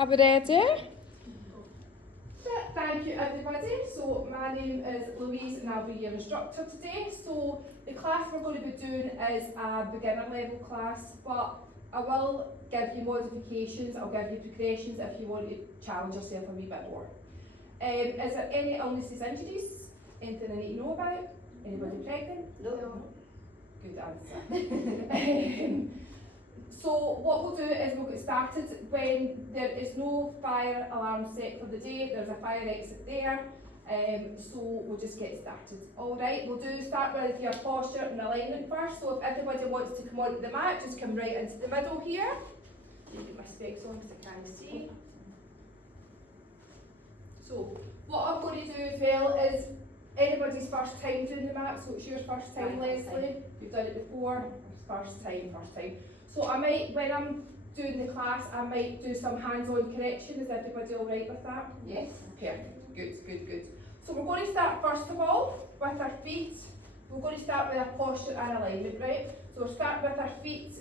Are we ready? Thank you everybody. So my name is Louise and I'll be your instructor today. So the class we're going to be doing is a beginner level class, but I will give you modifications, I'll give you progressions if you want to challenge yourself a wee bit more. Is there any illnesses, injuries? Anything I need to know about? Anybody pregnant? No. Good answer. So what we'll do is we'll get started when there is no fire alarm set for the day. There's a fire exit there, so we'll just get started. Alright, we'll start with your posture and alignment first. So if everybody wants to come onto the mat, just come right into the middle here. Let me get my specs on because I can't see. So what I'm going to do as well is anybody's first time doing the mat, so it's your first time, Leslie. You've done it before, first time. So I might, when I'm doing the class, I might do some hands-on correction. Is everybody all right with that? Yes. Perfect. Good. So we're going to start first of all with our feet. We're going to start with our posture and alignment, right? So we'll start with our feet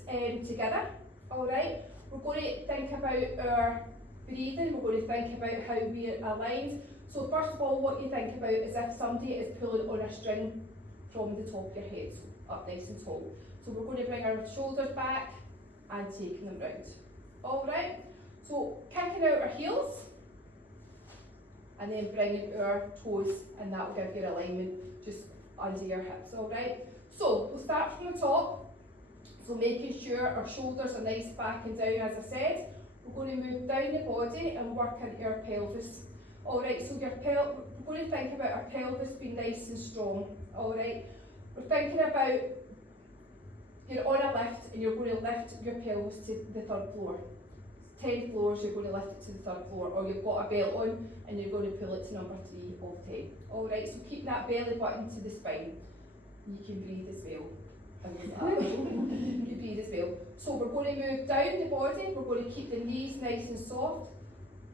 together, all right? We're going to think about our breathing. We're going to think about how we're aligned. So first of all, what you think about is if somebody is pulling on a string from the top of your head, so up nice and tall. So we're going to bring our shoulders back and taking them round. Alright, so kicking out our heels and then bringing our toes, and that will give your alignment just under your hips. Alright, so we'll start from the top. So making sure our shoulders are nice back and down, as I said. We're going to move down the body and work into our pelvis. Alright, so we're going to think about our pelvis being nice and strong. Alright, we're thinking about you're on a lift and you're going to lift your pelvis to the third floor. 10 floors, you're going to lift it to the third floor, or you've got a belt on and you're going to pull it to number 3 of 10. Alright, so keep that belly button to the spine. You can breathe as well. You can breathe as well. So we're going to move down the body, we're going to keep the knees nice and soft.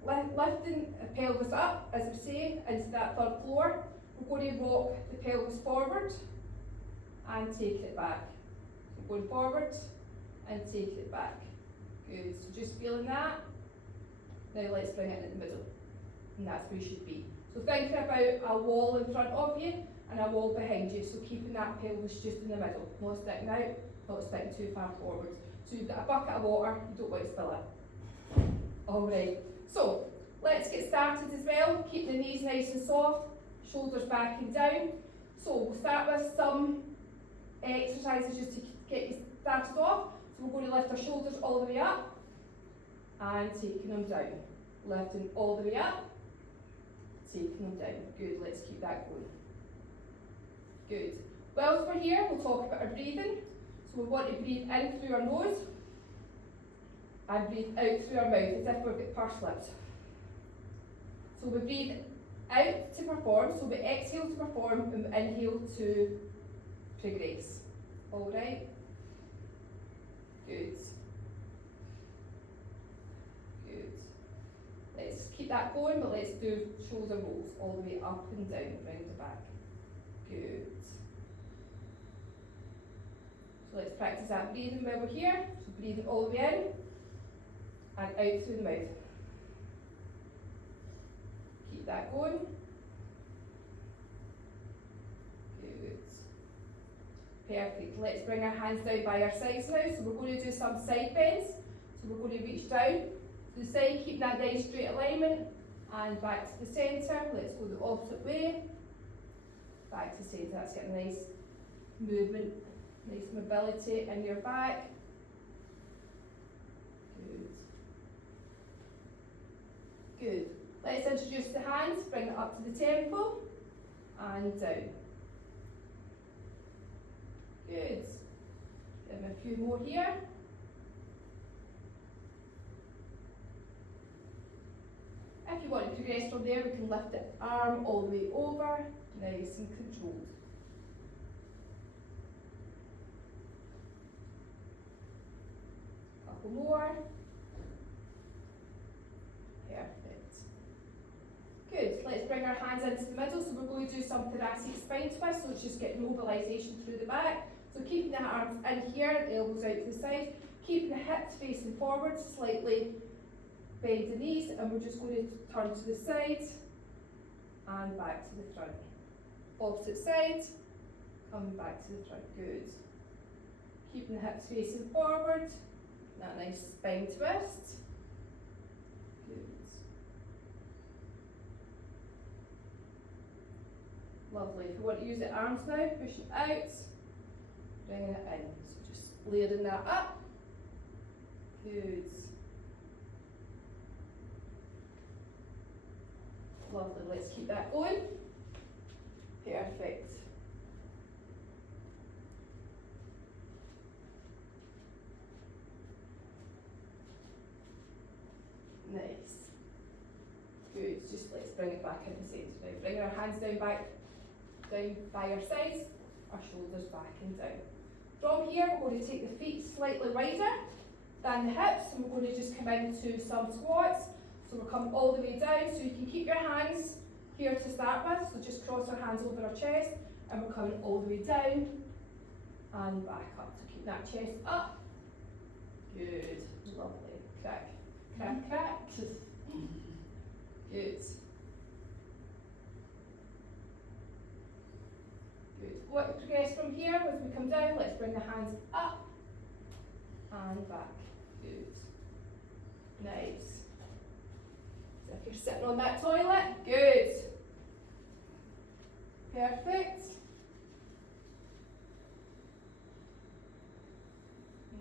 Lifting the pelvis up, as we say, into that third floor. We're going to rock the pelvis forward and take it back. Going forward and take it back. Good, so just feeling that. Now let's bring it in the middle. And that's where you should be. So thinking about a wall in front of you and a wall behind you. So keeping that pelvis just in the middle. Not sticking out, not sticking too far forward. So you've got a bucket of water, you don't want to spill it. Alright, so let's get started as well. Keep the knees nice and soft, shoulders back and down. So we'll start with some exercises just to get you started off. So we're going to lift our shoulders all the way up and taking them down. Lifting all the way up, taking them down. Good, let's keep that going. Good. Whilst we're here, we'll talk about our breathing. So we want to breathe in through our nose and breathe out through our mouth as if we've got pursed lips. So we breathe out to perform, so we exhale to perform and we inhale to progress. Alright? Good. Let's keep that going, but let's do shoulder rolls all the way up and down, round the back. Good. So let's practice that breathing while we're here. So breathing all the way in and out through the mouth. Keep that going. Good. Perfect. Let's bring our hands down by our sides now. So we're going to do some side bends. So we're going to reach down to the side, keep that nice straight alignment, and back to the centre. Let's go the opposite way. Back to the centre. That's getting a nice movement, nice mobility in your back. Good. Let's introduce the hands, bring it up to the temple and down. Good. Give me a few more here. If you want to progress from there, we can lift the arm all the way over, nice and controlled. Couple more. Perfect. Good. Let's bring our hands into the middle. So we're going to do some thoracic spine twist. So it's just getting mobilisation through the back. So keeping the arms in here, the elbows out to the side. Keeping the hips facing forward, slightly bend the knees, and we're just going to turn to the side and back to the front. Opposite side, coming back to the front, good. Keeping the hips facing forward, that nice spine twist. Good. Lovely. If you want to use the arms now, push it out, bringing it in. So just layering that up. Good. Lovely, let's keep that going. Perfect. Nice. Good, just let's bring it back in the centre now. Bring our hands down by our sides, our shoulders back and down. From here, we're going to take the feet slightly wider than the hips, and we're going to just come into some squats. So we're coming all the way down, so you can keep your hands here to start with, so just cross our hands over our chest, and we're coming all the way down and back up. So keep that chest up. Good, lovely. Crack, crack, crack. Good. Good. What progress from here as we come down, let's bring the hands up and back. Good. Nice. So if you're sitting on that toilet, good. Perfect.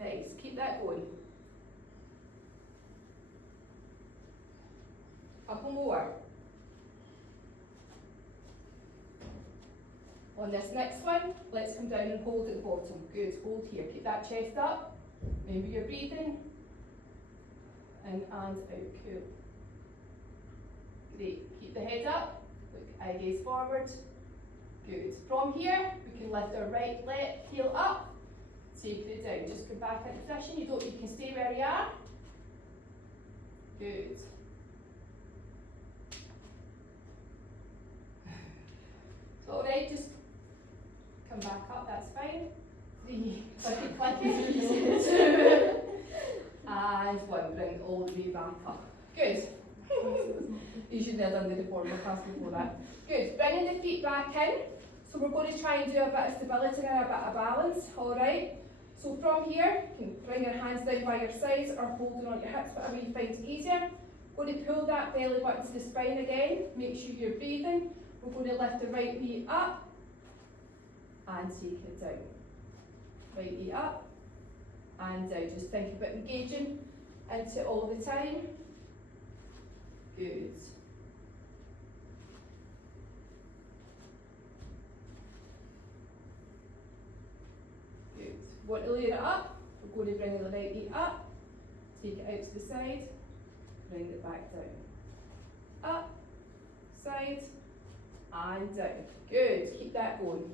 Nice. Keep that going. Couple more. On this next one, let's come down and hold at the bottom. Good, hold here. Keep that chest up. Remember your breathing. In and out. Cool. Great. Keep the head up. Look, eye gaze forward. Good. From here, we can lift our right leg, heel up. Take it down. Just come back into position. You can stay where you are. Good. So alright, just come back up, that's fine. 3, clicky clicky, 2, and 1, bring it all the way back up. Good. You should have done the reformer class before that. Good, bringing the feet back in. So we're going to try and do a bit of stability and a bit of balance, alright? So from here, you can bring your hands down by your sides or holding on your hips, whatever you find easier. Going to pull that belly button to the spine again, make sure you're breathing. We're going to lift the right knee up and take it down. Right knee up and down. Just think about engaging into it all the time. Good. Good. Want to layer it up? We're going to bring the right knee up, take it out to the side, bring it back down. Up, side, and down. Good, keep that going.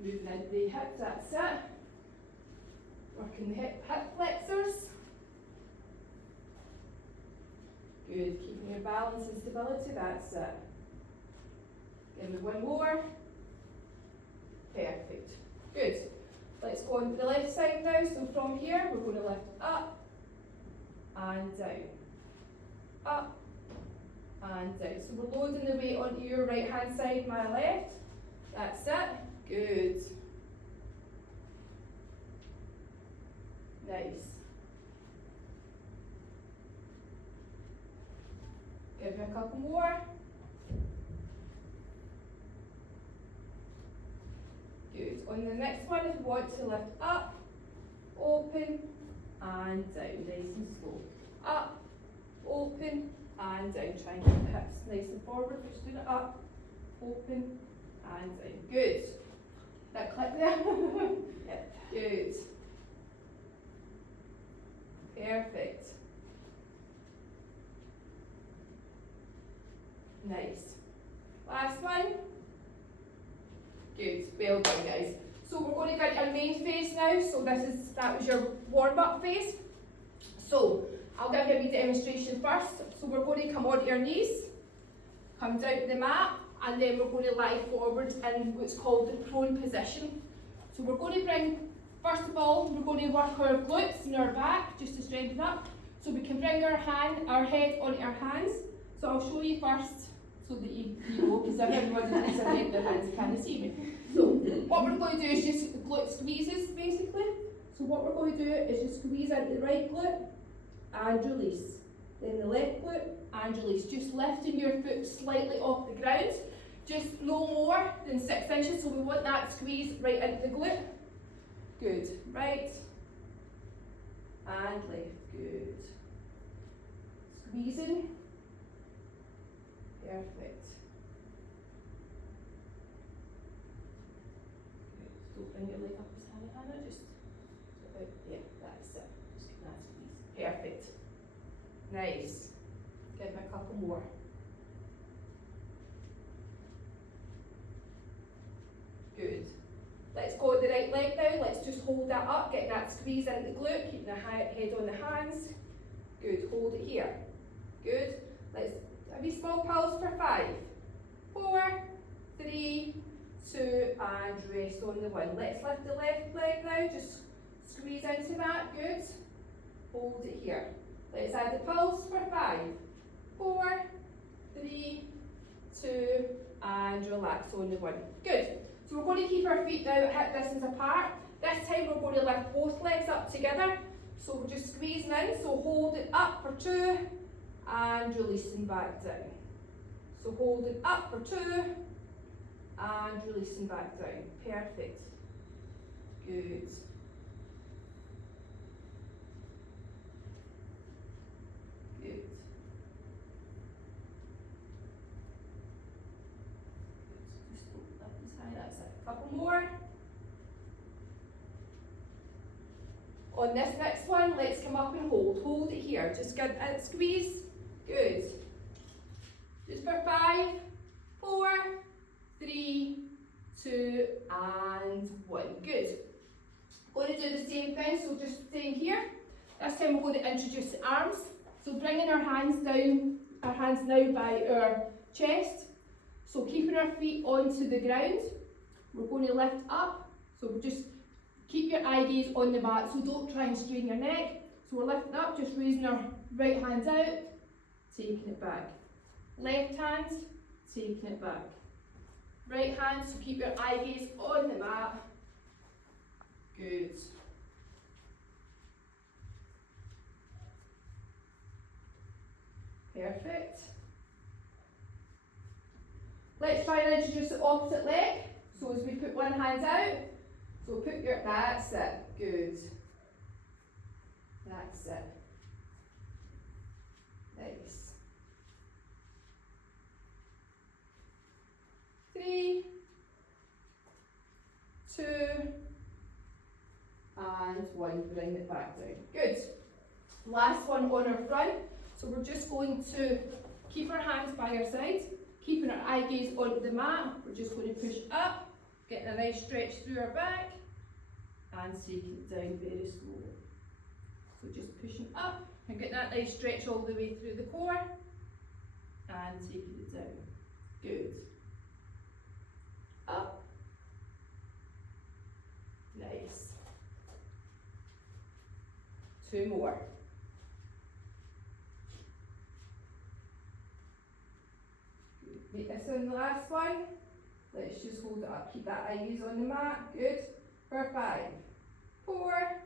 Moving into the hips, that's it. Working the hip flexors. Good, keeping your balance and stability, that's it. Give me one more. Perfect. Good. Let's go on to the left side now. So from here, we're going to lift up and down. Up and down. So we're loading the weight onto your right hand side, my left. That's it. Good. Nice. Give me a couple more. Good. On the next one, if you want to lift up, open, and down, nice and slow. Up, open, and down. Try and keep the hips nice and forward. Just doing it up, open, and down. Good. That click there? Yep. Good. Perfect. Nice. Last one. Good. Well done, guys. So we're going to get our main phase now. So that was your warm-up phase. So I'll give you a wee demonstration first. So we're going to come onto your knees, come down to the mat, and then we're going to lie forward in what's called the prone position. So we're going to bring, first of all, we're going to work our glutes and our back just to strengthen up. So we can bring our head onto our hands. So I'll show you first so that you know, because everybody needs their head in their hands, you can't see me. So what we're going to do is just glute squeezes basically. So what we're going to do is just squeeze into the right glute and release. Then the left glute and release. Just lifting your foot slightly off the ground. Just no more than 6 inches, so we want that squeeze right into the glute. Good. Right and left. Good. Squeezing. Perfect. Good. Don't bring your leg up as high, Hannah. Just about, yeah, that's it. Just give that squeeze. Perfect. Nice. Give me a couple more. Good. Let's go with the right leg now. Let's just hold that up, get that squeeze into the glute, keeping the head on the hands. Good. Hold it here. Good. Let's have a small pulse for 5, 4, 3, 2, and rest on the 1. Let's lift the left leg now. Just squeeze into that. Good. Hold it here. Let's add the pulse for 5, 4, 3, 2, and relax on the 1. Good. So we're going to keep our feet now at hip distance apart. This time we're going to lift both legs up together. So we're just squeezing in. So hold it up for 2 and releasing back down. So hold it up for 2 and releasing back down. Perfect. Good. Good. Just hold it up as high. That's it. A couple more. On this next one, let's come up and hold. Hold it here. Just get a squeeze. Good. Just for 5, 4, 3, 2, and 1. Good. Going to do the same thing, so just staying here. This time we're going to introduce the arms. So bringing our hands down, our hands now by our chest. So keeping our feet onto the ground. We're going to lift up. So we're just keep your eye gaze on the mat, so don't try and strain your neck. So we're lifting up, just raising our right hand out, taking it back. Left hand, taking it back. Right hand, so keep your eye gaze on the mat. Good. Perfect. Let's try and introduce the opposite leg. So as we put one hand out, so put your, that's it, good. That's it. Nice. 3, 2, and 1, bring it back down. Good. Last one on our front. So we're just going to keep our hands by our side, keeping our eye gaze onto the mat. We're just going to push up, getting a nice stretch through our back, and taking it down very slowly. So just pushing up and getting that nice stretch all the way through the core, and taking it down. Good. Up. Nice. 2 more. Good. Make this one the last one. Let's just hold it up. Keep that eye gaze on the mat. Good. For 5, 4,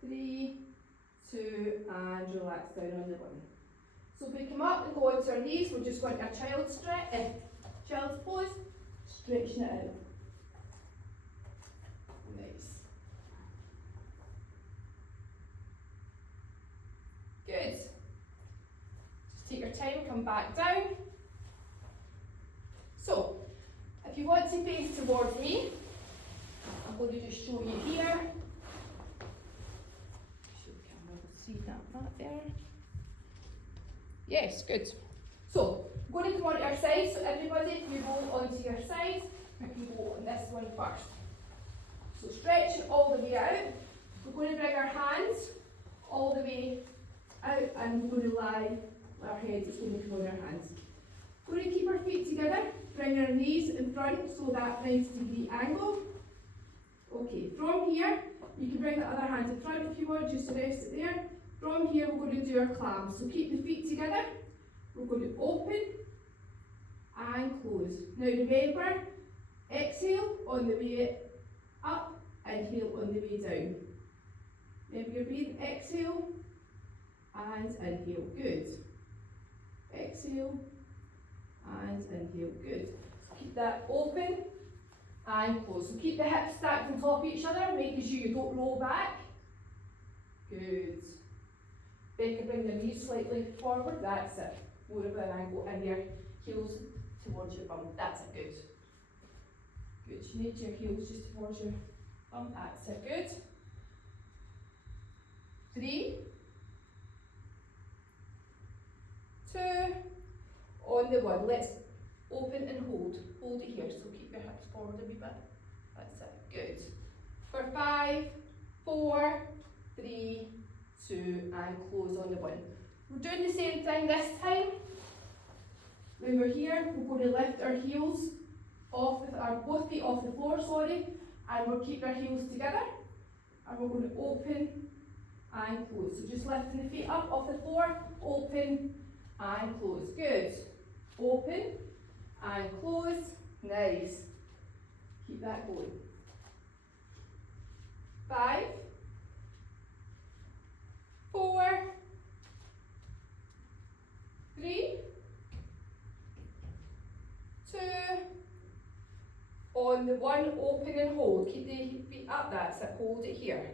3, 2, and relax down on the 1. So if we come up and go onto our knees, we're just going to a child's pose, stretching it out. Nice. Good. Just take your time, come back down. So, if you want to face towards me, I'm going to just show you here. Show the camera, see that right there. Yes, good. So, I'm going to come onto our side, so everybody, if you roll onto your side, if you go on this one first. So stretching all the way out. We're going to bring our hands all the way out and we're going to lie, our head is going to come on our hands. We're going to keep our feet together, bring our knees in front, so that 90-degree angle. Okay, from here, you can bring the other hand in front if you want, just to rest it there. From here we're going to do our clams. So keep the feet together. We're going to open and close. Now remember, exhale on the way up, inhale on the way down. Remember your breathing, exhale and inhale, good. Exhale and inhale, good. So keep that open and close. So keep the hips stacked on top of each other, making sure you don't roll back. Good. Becca, bring the knees slightly forward, that's it. More of an angle, and your heels towards your bum, that's it, good. Good, you need your heels just towards your bum, that's it, good. 3, 2, on the 1, let's open and hold it here, so keep your hips forward a wee bit, that's it, good. For 5, 4, 3, 2, and close on the 1. We're doing the same thing this time. When we're here, we're going to lift our heels off, our both feet off the floor, sorry, and we'll keep our heels together, and we're going to open and close. So just lifting the feet up off the floor, open and close. Good. Open and close. Nice. Keep that going. 5, 4, 3, 2, on the 1, open and hold. Keep the feet up, that's it. Hold it here.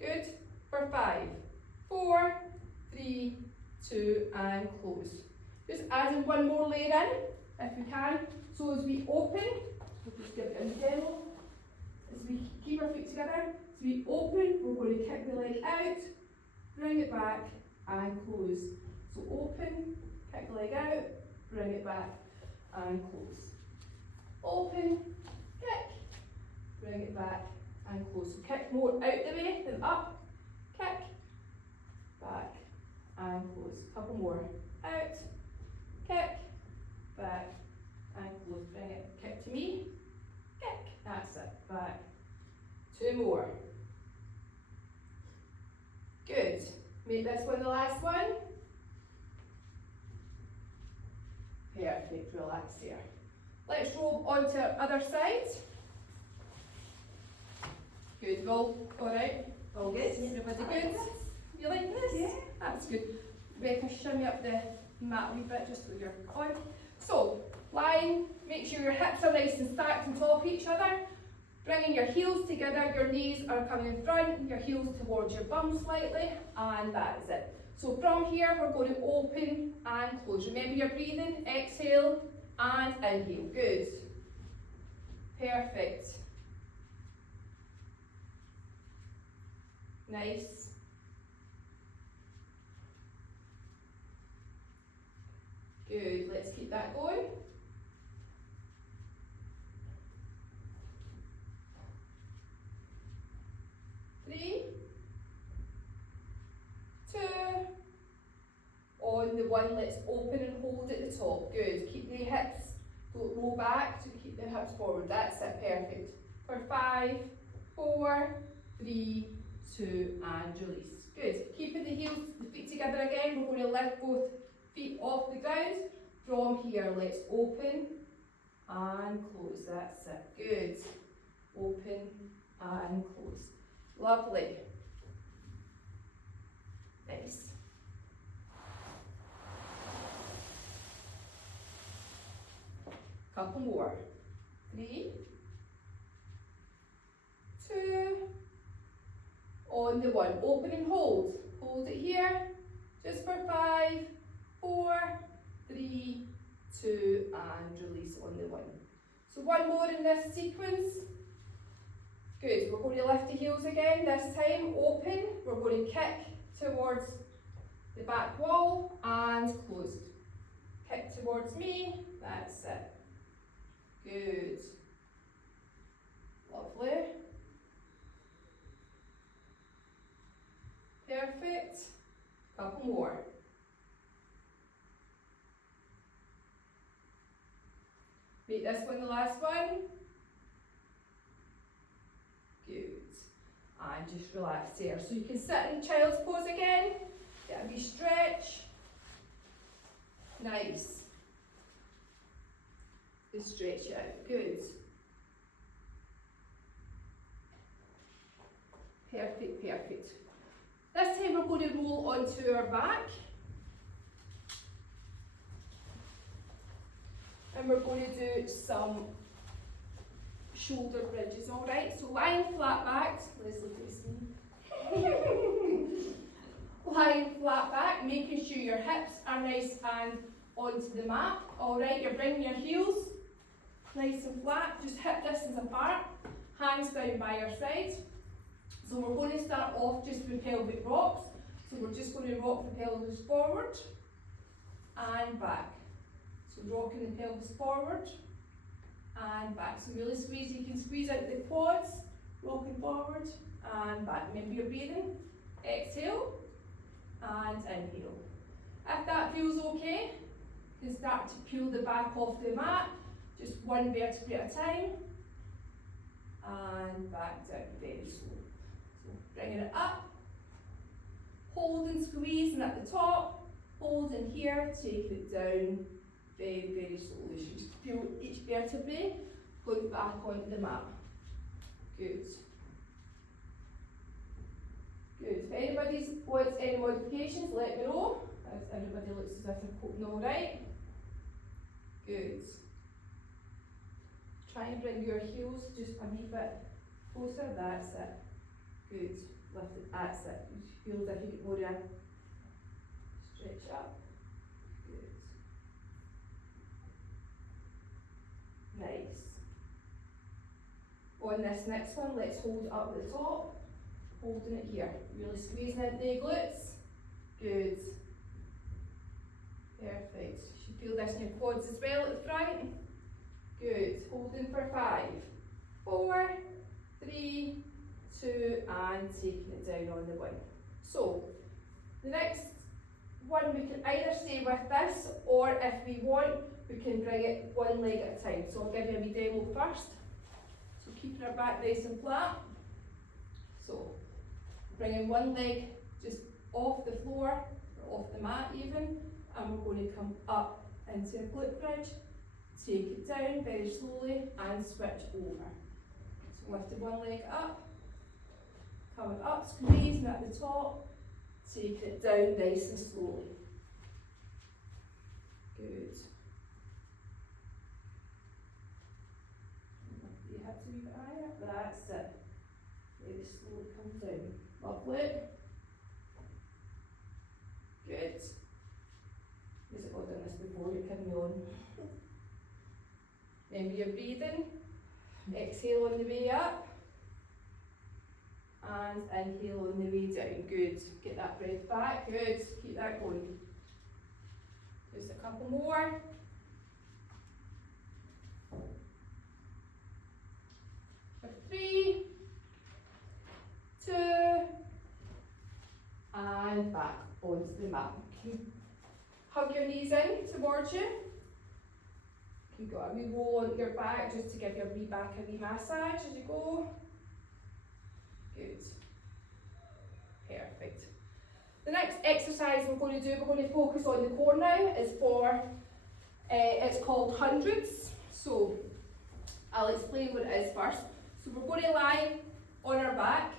Good. For 5, 4, 3, 2, and close. Just adding one more layer in, if you can. So as we open, we'll just give it a demo. As we keep our feet together, as we open, we're going to kick the leg out, bring it back, and close. So open, kick the leg out, bring it back, and close. Open, kick, bring it back, and close. So kick more out the way than up. Kick, back, and close. Couple more. Out, kick, back, and close. Bring it, kick to me, kick, that's it, back. 2 more. Good. Make this one the last one. Perfect, relax here. Let's roll onto our other side. Good, all right? All good? Everybody good? You like this? Yeah. That's good. Rebecca, shimmy up the mat a wee bit just so you're on. So, lying, make sure your hips are nice and stacked on top of each other. Bringing your heels together, your knees are coming in front, your heels towards your bum slightly, and that is it. So from here, we're going to open and close. Remember your breathing, exhale and inhale. Good. Perfect. Nice. Good, let's keep that going. Three, 2, on the 1, let's open and hold at the top. Good, keep the hips, don't roll back, so keep the hips forward, that's it, perfect. For 5, 4, 3, 2, and release. Good, keeping the heels, the feet together again, we're going to lift both feet off the ground. From here, let's open and close, that's it, good. Open and close. Lovely. Nice. Couple more. 3, 2, on the 1. Open and hold. Hold it here. Just for 5, 4, 3, 2, and release on the 1. So one more in this sequence. Good, we're going to lift the heels again, this time open, we're going to kick towards the back wall and closed. Kick towards me, that's it. Good. Lovely. Perfect. Couple more. Make this one the last one. Good. and just relax there. So you can sit in child's pose again, get a wee stretch. Nice. Just stretch it out, good. Perfect, perfect. This time we're going to roll onto our back. And we're going to do some shoulder bridges, alright? So lying flat back, Leslie face me. Lying flat back, making sure your hips are nice and onto the mat, alright? You're bringing your heels nice and flat, just hip distance apart, hands down by your side. So we're going to start off just with pelvic rocks. So we're just going to rock the pelvis forward and back. So rocking the pelvis forward and back. So really squeeze, you can squeeze out the quads, rocking forward and back. Remember your breathing. Exhale and inhale. If that feels okay, you can start to peel the back off the mat, just one vertebrae at a time, and back down very slow. So bringing it up, hold and squeeze, and at the top, hold in here, taking it down very, very slowly. So just feel each vertebrae going back onto the mat. Good. Good. If anybody wants any modifications, let me know. As everybody looks as if they're coping all right. Good. Try and bring your heels just a wee bit closer. That's it. Good. Lift it. That's it. You feel as if you get more in. Stretch up. Good. Nice. On this next one, let's hold it up at the top. Holding it here. Really squeezing into the glutes. Good. Perfect. You should feel this in your quads as well at the front. Good. Holding for 5, 4, 3, 2, and taking it down on the 1. So, the next one we can either stay with this, or if we want, we can bring it one leg at a time. So I'll give you a wee demo first. So keeping our back nice and flat. So, bringing one leg just off the floor, or off the mat even, and we're going to come up into a glute bridge, take it down very slowly, and switch over. So lifting one leg up, coming up, squeezing at the top, taking it down nice and slowly. Good. Lift your hips a wee bit higher, that's it. Very slowly come down. Lovely. Good. Has it all done this before? You carry on. Remember your breathing. Exhale on the way up. And inhale on the way down. Good. Get that breath back. Good. Keep that going. Just a couple more. For 3, 2, and back onto the mat. Hug your knees in towards you. You've got a wee roll onto your back just to give your wee back a wee massage as you go. Good. Perfect. The next exercise we're going to focus on the core now, is for, it's called hundreds. So I'll explain what it is first. So we're going to lie on our back,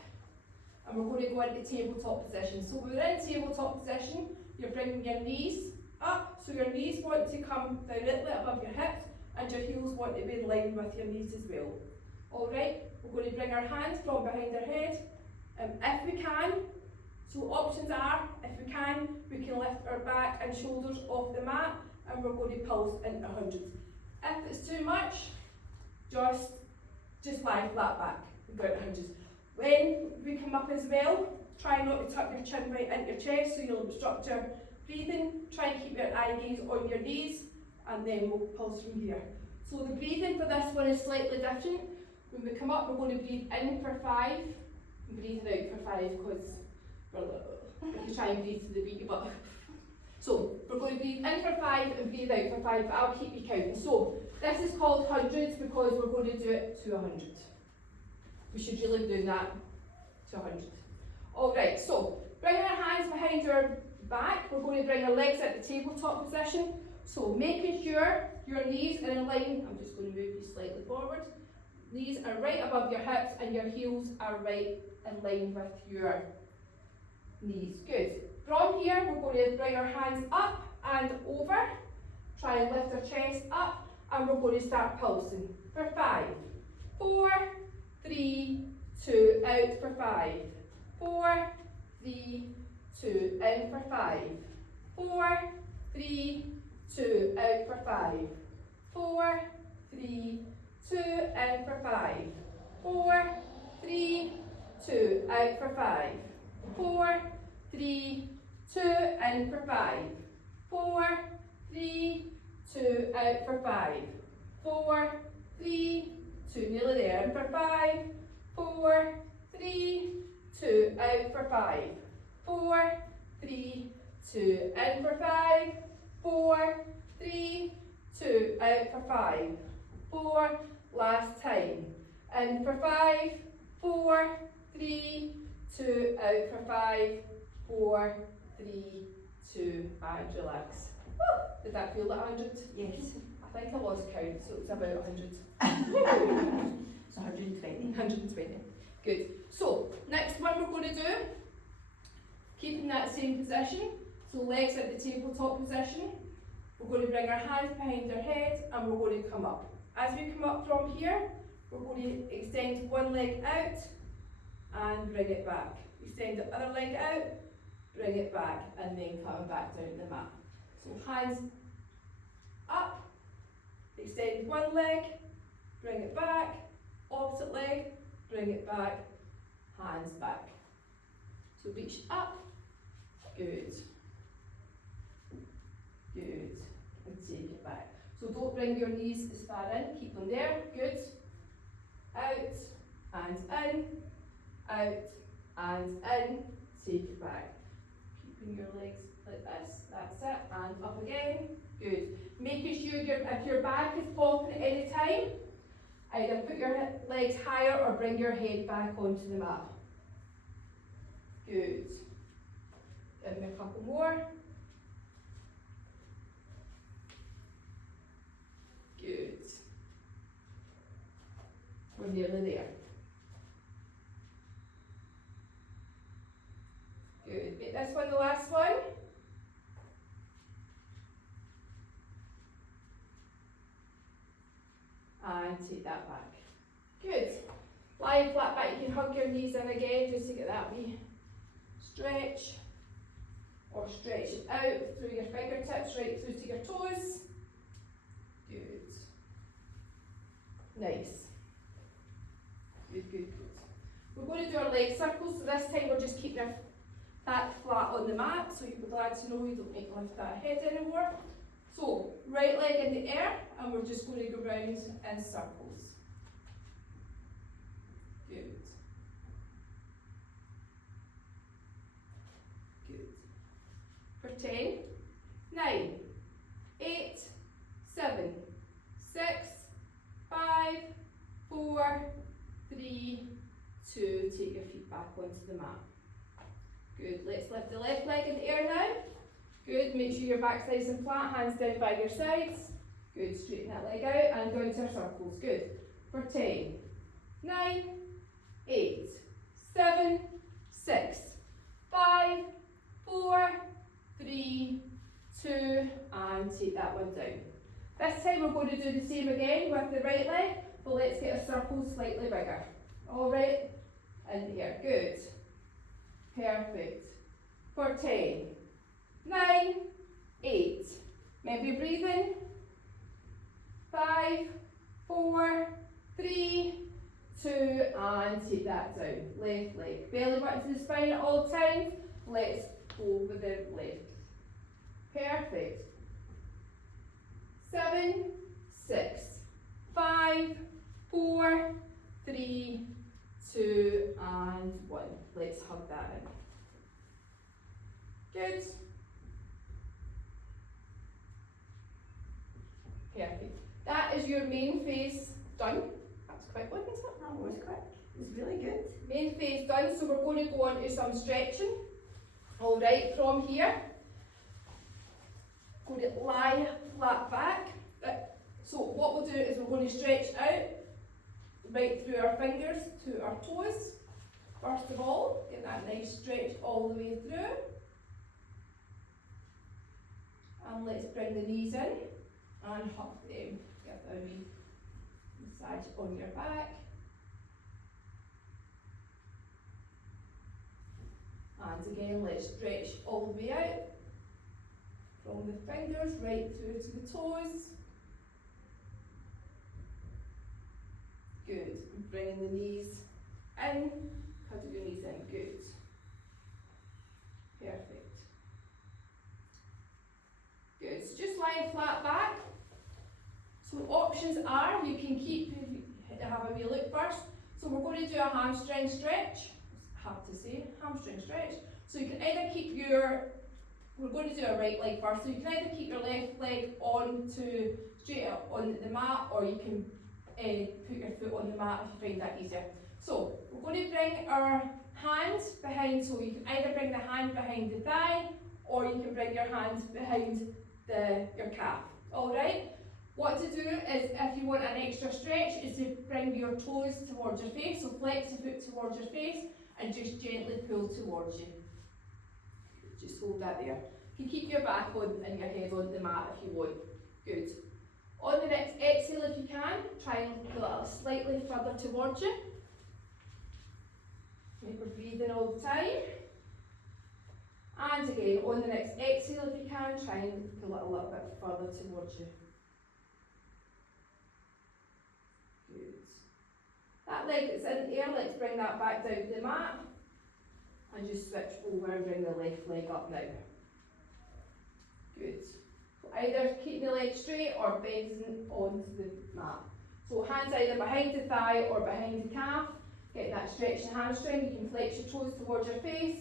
and we're going to go into tabletop position. So when we're in tabletop position, you're bringing your knees up, so your knees want to come directly above your hips, and your heels want to be in line with your knees as well. Alright, we're going to bring our hands from behind our head, if we can. So options are, if we can lift our back and shoulders off the mat, and we're going to pulse into hundreds. If it's too much, just lie flat back and go into hundreds. When we come up as well, try not to tuck your chin right into your chest, so you'll obstruct your breathing. Try and keep your eye gaze on your knees, and then we'll pulse from here. So the breathing for this one is slightly different. When we come up, we're going to breathe in for 5, and breathe out for 5, because you try and breathe to the beat, but so we're going to breathe in for 5 and breathe out for 5, but I'll keep you counting. So this is called hundreds because we're going to do it to 100. We should really be doing that to 100. Alright, so bringing our hands behind our back, we're going to bring our legs at the tabletop position. So making sure your knees are in line, I'm just going to move you slightly forward. Knees are right above your hips and your heels are right in line with your knees. Good. From here, we're going to bring our hands up and over. Try and lift our chest up and we're going to start pulsing for 5, 4, 3, 2, out for 5, 4, 3, 2, in for 5, 4, 3, 2, out for 5, 4, 3, 2, in for 5, 4, 3, 2, out for 5, 4, 3, 2, in for 5, 4, 3, 2, out for 5, 4, 3, 2, nearly there, in for 5, 4, 3, 2, out for 5, 4, 3, 2, in for 5, 4, 3, 2, out for 5, 4, last time, in for 5, 4, 3, 2, out for 5, 4, 3, 2, and relax. Did that feel like 100? Yes. I think I lost count, so it's about 100. It's 120. 120. Good. So, next one we're going to do, keeping that same position, so legs at the tabletop position. We're going to bring our hands behind our head and we're going to come up. As we come up from here, we're going to extend one leg out and bring it back. Extend the other leg out, bring it back, and then coming back down the mat. So hands up, extend one leg, bring it back, opposite leg, bring it back, hands back. So reach up, good, good, and take it back. So don't bring your knees as far in, keep them there, good, out, and in, out, and in, take it back. Keeping your legs like this, that's it, and up again, good. Making sure if your back is popping at any time, either put your legs higher or bring your head back onto the mat. Good. Give me a couple more. Good. We're nearly there. Good. Make this one the last one. And take that back. Good. Lying flat back, you can hug your knees in again just to get that wee stretch. Or stretch it out through your fingertips right through to your toes. Good. Nice. Good, good, good. We're going to do our leg circles, so this time we're just keeping our back flat on the mat, so you'll be glad to know you don't need to lift that head anymore. So, right leg in the air, and we're just going to go round in circles. Good. Good. For 10, 9, 8, 7, 6, 5, 4, 3, 2, take your feet back onto the mat. Good, let's lift the left leg in the air now. Good, make sure your back's nice and flat, hands down by your sides. Good, straighten that leg out and go into our circles. Good. For 10, 9, 8, 7, 6, 5, 4, 3, 2, and take that one down. This time we're going to do the same again with the right leg, but let's get our circles slightly bigger. Alright, in here, good. Perfect. For 10, 9, 8, maybe breathing, 5, 4, 3, 2, and take that down. Left leg. Belly button to the spine at all times. Let's go with the left. Perfect. 7, 6, 5, 4, 3, 2, and 1. Let's hug that in. Good. Perfect. That is your main face done. That was quick, wasn't it? That was quick. It was really good. Main phase done, so we're going to go on to some stretching. Alright, from here, going to lie flat back. So what we'll do is we're going to stretch out right through our fingers to our toes. First of all, get that nice stretch all the way through. And let's bring the knees in and hug them. Get a wee massage on your back. And again, let's stretch all the way out. From the fingers right through to the toes. Good. And bringing the knees in. Cuddle your knees in. Good. Perfect. Good. So just lying flat back. So options are you can keep, have a wee look first. So we're going to do a hamstring stretch. Have to say hamstring stretch. So you can either keep your, we're going to do a right leg first. So you can either keep your left leg straight up on the mat, or you can put your foot on the mat if you find that easier. So we're going to bring our hands behind, so you can either bring the hand behind the thigh, or you can bring your hand behind your calf. Alright? What to do is, if you want an extra stretch, is to bring your toes towards your face, so flex the foot towards your face and just gently pull towards you. Just hold that there. You can keep your back on and your head on the mat if you want. Good. On the next exhale, if you can, try and pull it slightly further towards you. Make her breathing all the time. And again, on the next exhale, if you can, try and pull it a little bit further towards you. Good. That leg that's in the air, let's bring that back down to the mat. And just switch over and bring the left leg up now. Good. So either keep the leg straight or bending onto the mat. So hands either behind the thigh or behind the calf. Get that stretch in the hamstring. You can flex your toes towards your face,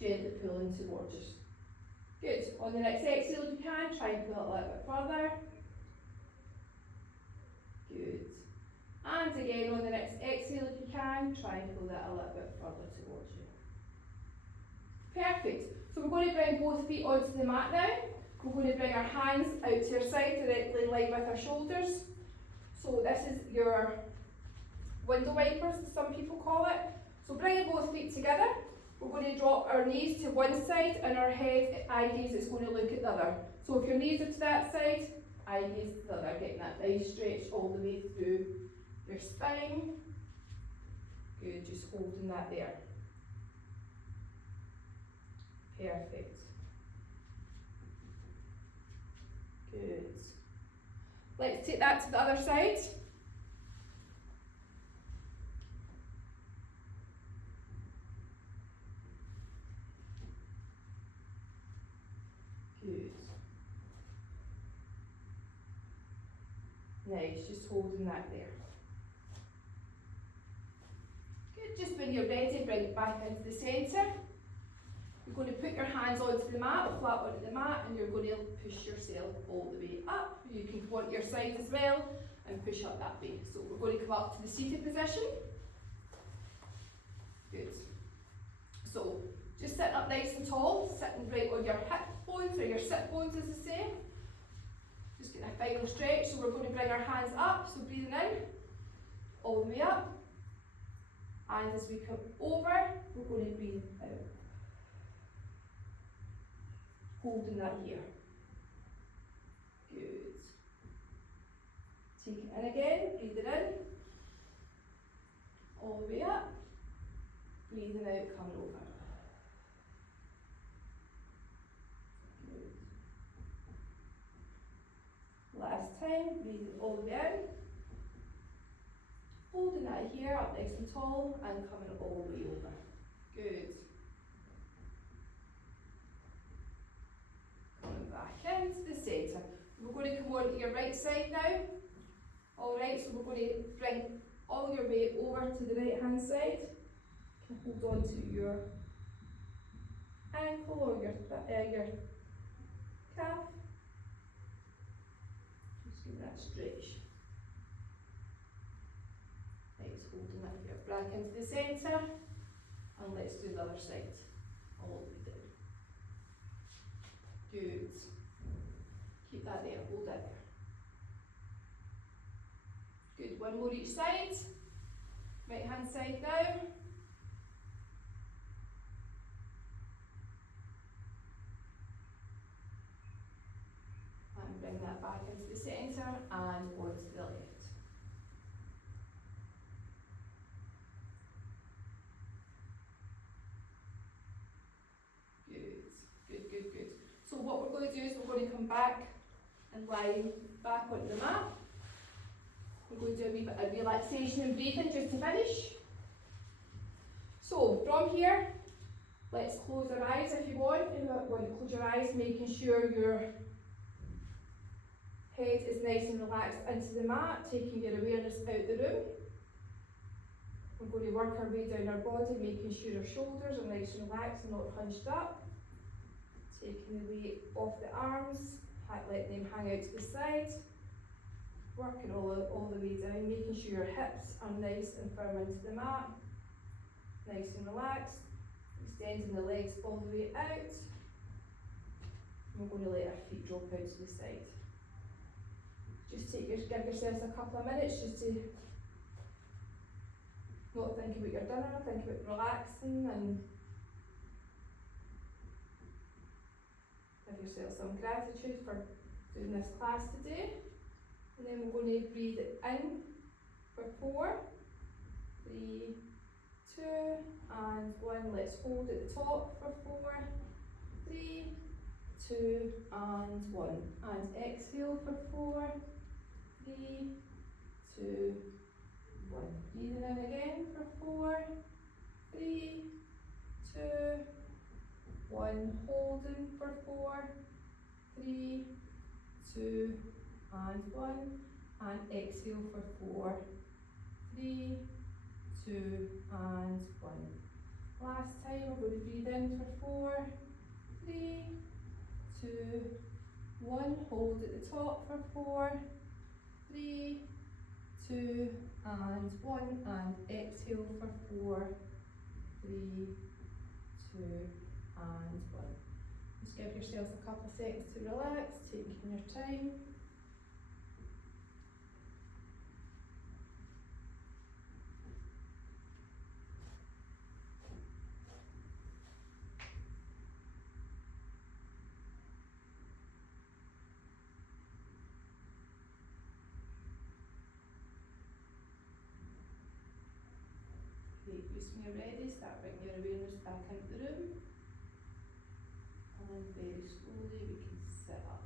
gently pulling towards us. Good. On the next exhale, if you can, try and pull it a little bit further. Good. And again, on the next exhale, if you can, try and pull that a little bit further towards you. Perfect. So we're going to bring both feet onto the mat now. We're going to bring our hands out to your side, directly in line with our shoulders. So this is your window wipers, as some people call it. So bringing both feet together, we're going to drop our knees to one side and our head, eye gaze is going to look at the other. So if your knees are to that side, eye gaze to the other, getting that nice stretch all the way through your spine. Good, just holding that there. Perfect. Good. Let's take that to the other side. Good. Nice, just holding that there. Good, just when you're ready, bring it back into the centre. You're going to put your hands onto the mat, flat onto the mat, and you're going to push yourself all the way up. You can go onto your side as well and push up that way. So we're going to come up to the seated position. Good. So just sitting up nice and tall, sitting right on your hip bones or your sit bones as they say. Just getting a final stretch. So we're going to bring our hands up, so breathing in, all the way up. And as we come over, we're going to breathe out. Holding that here. Good. Take it in again, breathe it in. All the way up. Breathing out, coming over. Good. Last time, breathing all the way in. Holding that here, up nice and tall, and coming all the way over. Good. Coming back into the centre. We're going to come on to your right side now. Alright, so we're going to bring all your weight over to the right hand side. You can hold on to your ankle or your calf. Just give that stretch. Nice, holding that here. back into the centre, and let's do the other side, all the way down. Good. Keep that there, hold it there. Good, one more each side. Right hand side now. And bring that back into the centre and onto the left. Good. So what we're going to do is we're going to come back and lie back onto the mat. We're going to do a wee bit of relaxation and breathing just to finish. So from here, let's close our eyes if you want. And when you close your eyes, making sure your head is nice and relaxed into the mat, taking your awareness out the room. We're going to work our way down our body, making sure our shoulders are nice and relaxed and not hunched up. Taking the weight off the arms, letting them hang out to the side. Working all the way down, making sure your hips are nice and firm into the mat. Nice and relaxed. Extending the legs all the way out. And we're going to let our feet drop out to the side. Just give yourselves a couple of minutes just to not think about your dinner, think about relaxing, and give yourself some gratitude for doing this class today. And then we're going to breathe it in for 4, 3, 2, and 1. Let's hold at the top for 4, 3, 2, and 1. And exhale for 4, 3, 2, 1. Breathing in again for 4, 3, 2, 1. Holding for 4, 3, 2, and 1. And exhale for 4, 3, 2, and 1. Last time, we're going to breathe in for 4, 3, 2, 1. Hold at the top for 4, 3, 2, and 1. And exhale for 4, 3, 2, and 1. Just give yourselves a couple of seconds to relax, taking your time. Great, just when you're ready, start bringing your awareness back into the room. And very slowly we can sit up.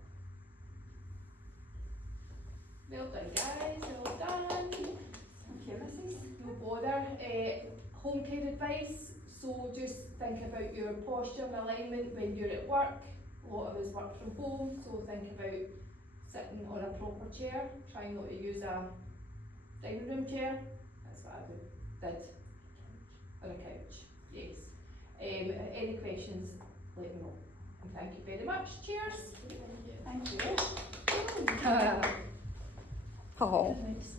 Well done guys, well done. Thank you, Mrs. No bother. Home care advice, so just think about your posture and alignment when you're at work. A lot of us work from home, so think about sitting on a proper chair. Try not to use a dining room chair. That's what I did. On a couch, yes. Any questions, let me know. And thank you very much. Cheers. Thank you. Oh. Nice.